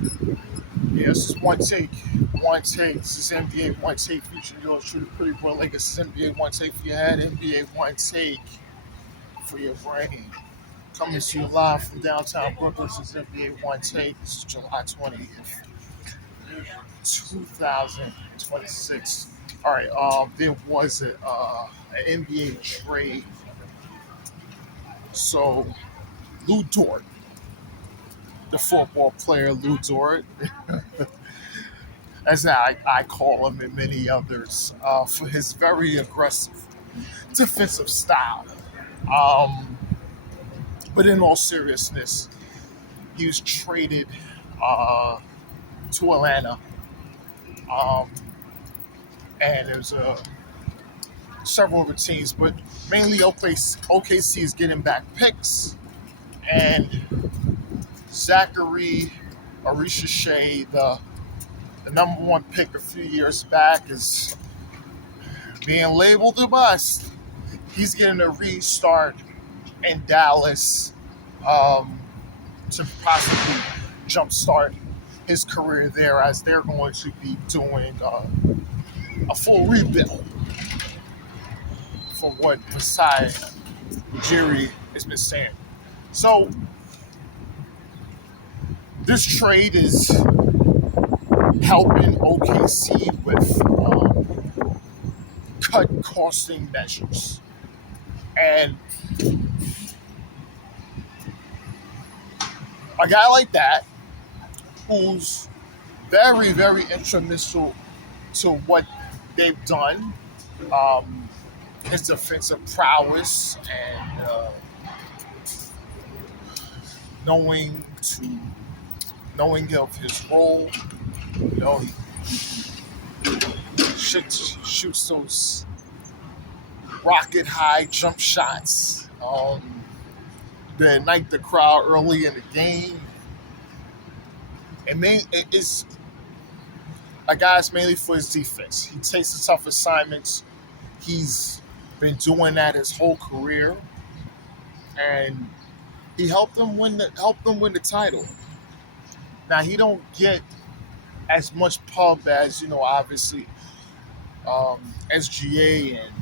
Yeah, this is one take. One take. This is NBA one take featuring yours truly, Pretty Boy Lakers. This is NBA one take for your head. NBA one take for your brain. Coming to you live from downtown Brooklyn. This is NBA one take. This is July 20th, 2026. All right. There was an NBA trade. So Lou Dort, the football player Lou Dort, as I call him and many others, for his very aggressive defensive style. Um, but in all seriousness, he was traded uh, to Atlanta, um, and there's several other teams, but mainly OKC is getting back picks, and Zacharie Risharie, the number one pick a few years back, is being labeled a bust. He's getting a restart in Dallas um, to possibly jumpstart his career there, as they're going to be doing a full rebuild for what Masai Ujiri has been saying. So this trade is helping OKC with cut costing measures. And a guy like that, who's very, very instrumental to what they've done, um, his defensive prowess and knowing to knowing of his role. You know, he shoots those rocket high jump shots. They ignite the crowd early in the game. It's a guy's mainly for his defense. He takes the tough assignments. He's been doing that his whole career, and he helped them win the title. Now he don't get as much pub as obviously SGA and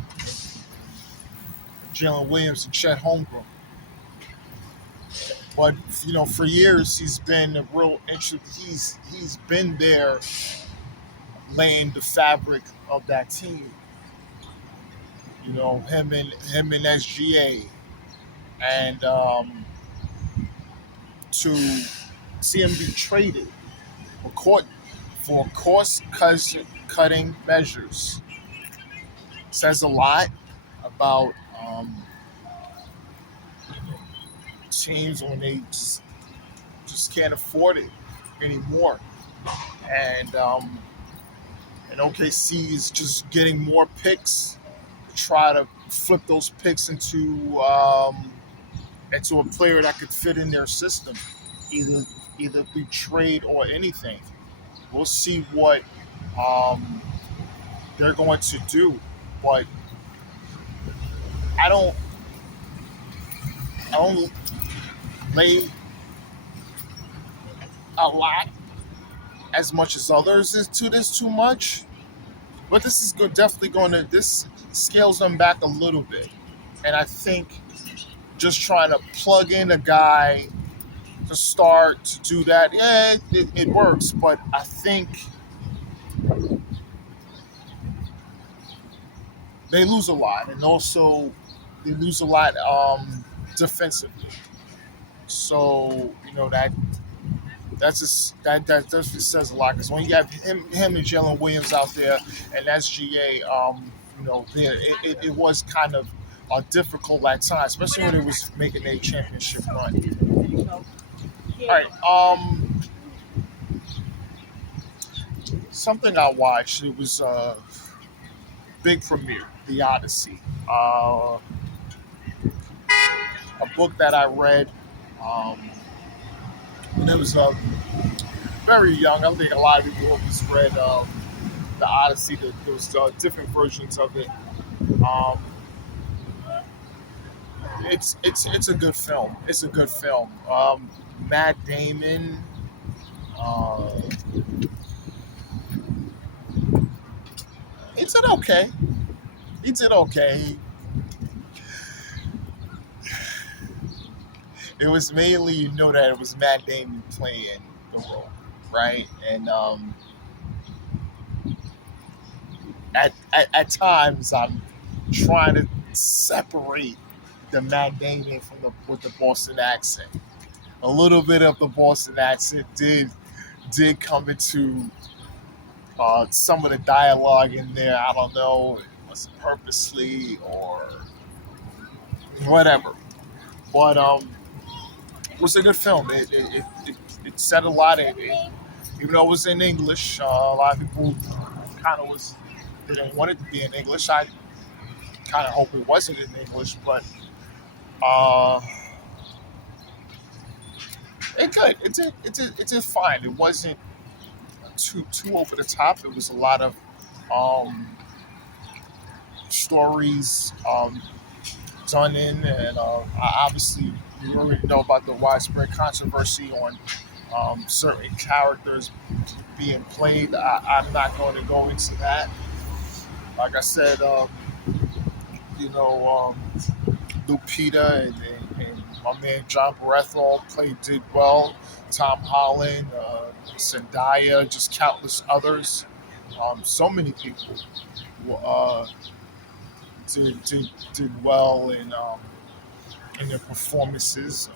Jalen Williams and Chet Holmgren. But for years he's been a real interest. He's been there, laying the fabric of that team. Him and SGA, and to see him be traded for cost cutting measures says a lot about teams when they just can't afford it anymore. And OKC is just getting more picks to try to flip those picks into a player that could fit in their system, either either through trade or anything. We'll see what um, they're going to do, but I don't I don't lay a lot as much as others into this too much. But this is good, definitely going to this scales them back a little bit, and I think just trying to plug in a guy to start to do that, yeah, it works. But I think they lose a lot, and also they lose a lot defensively. So that just says a lot, because when you have him and Jalen Williams out there and SGA, yeah, it was kind of difficult at times, especially when it was making a championship run. All right, something I watched. It was big premiere, The Odyssey, a book that I read when I was very young. I think a lot of people have read The Odyssey. There was different versions of it. Um, it's a good film. It's a good film. Matt Damon, Uh, he did okay. He did okay. It was mainly, that it was Matt Damon playing the role, right? And at times, I'm trying to separate the Matt Damon from the with the Boston accent. A little bit of the Boston accent did come into some of the dialogue in there. I don't know, was it purposely or whatever. But it was a good film. It said a lot. Even though it was in English, a lot of people kind of was didn't want it to be in English. I kind of hope it wasn't in English, but uh, it did fine. It wasn't too over the top. It was a lot of um, stories done in, and obviously you already know about the widespread controversy on certain characters being played. I'm not going to go into that. Like I said, you know, Lupita and my man John Baratheon did well. Tom Holland, Zendaya, just countless others. So many people uh, did well in their performances.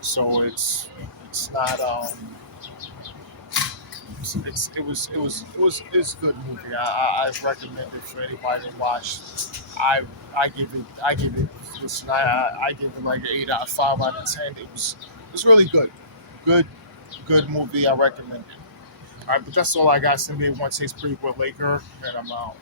So it's not it's a good movie. I recommend it for anybody to watch. I I give it listen, I give it like an 8 out of 5 out of 10. It's really good. Good good movie. I recommend it. All right, but that's all I got. Send me one takes pretty good Laker, and I'm out.